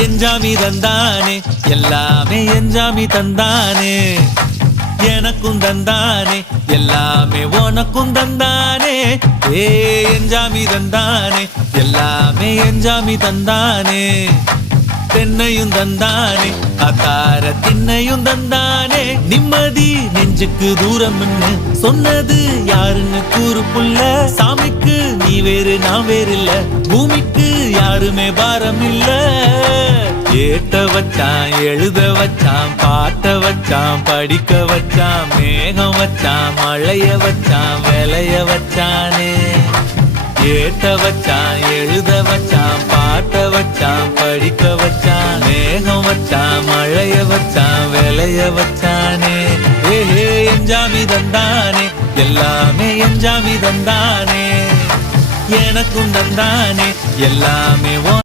எஞ்சாமி தந்தானே எல்லாமே எஞ்சாமி தந்தானே எனக்கும் தந்தானே எல்லாமே உனக்கும் தந்தானே ஏ எஞ்சாமி தந்தானே எல்லாமே எஞ்சாமி தந்தானே தென்னையும் தந்தானே அக்கார திண்ணையும் தந்தானே நிம்மதி நெஞ்சுக்கு தூரம்னு சொன்னது யாருன்னு கூறு புள்ள சாமிக்கு நீ வேறு நான் வேறு இல்ல பூமிக்கு யாருமே பாரம் இல்ல ஏட்ட வச்சான் எழுத வச்சான் பாட்ட வச்சான் படிக்க வச்சான் மேகம் வச்சான் மழைய வச்சான் விளைய வச்சானே ஏட்ட வச்சான் எழுத வச்சான் பாட்ட வச்சான் படிக்க வச்சான் மேகம் வச்சான் மழைய வச்சான் விளைய வச்சானே ஏஹே எஞ்சாமி தந்தானே எல்லாமே எஞ்சாமி தந்தானே எனக்கும் தந்தானே எல்லாமே